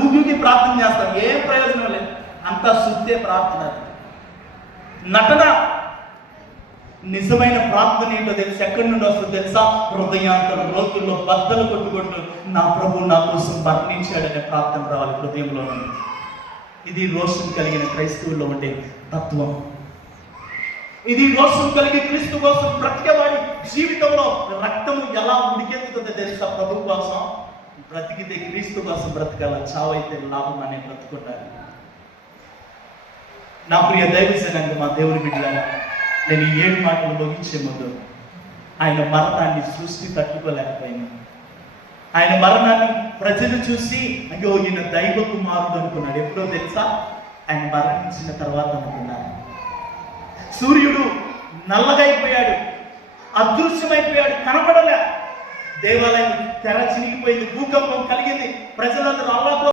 ఊగికి ప్రార్థన చేస్తాం, ఏం ప్రయోజనం లేదు. అంతా శుద్ధే ప్రార్థన, నటన. నిజమైన ప్రార్థన ఏంటో తెలుసు, ఎక్కడి నుండి వస్తుందో తెలుసా? హృదయాంతర లోతుల్లో బద్దలు కొట్టుకుంటూ నా ప్రభు నా కోసం మరణించాడనే ప్రార్థన రావాలి హృదయంలో నుండి. ఇది రోషం కలిగిన క్రైస్తవుల్లో ఉండే తత్వం. ఇది రోషం కలిగి క్రీస్తు కోసం బ్రతికేవాడి జీవితంలో రక్తము ఎలా ఉడికెత్తుతుందో తెలుసా? ప్రభు కోసం బ్రతికితే క్రీస్తు కోసం బ్రతకాల, చావైతే లాభం అనే బ్రతుకుంటారు. నా ప్రియ దైవసేనంగా, మా దేవుని బిడ్డలారా, నేను ఈ 7 మాటలు ముగించే ముందు, ఆయన మరణాన్ని సృష్టి తట్టుకోలేకపోయింది. ఆయన మరణాన్ని ప్రజలు చూసి అయ్యో ఈయన దైవ కుమారుడు అనుకున్నాడు. ఎప్పుడో తెలుసా? ఆయన మరణించిన తర్వాత అనుకున్నారు. సూర్యుడు నల్లగైపోయాడు, అదృశ్యమైపోయాడు, కనపడలే. దేవాలయం తెర చినిగిపోయింది, భూకంపం కలిగింది, ప్రజలందరూ అల్లాహ్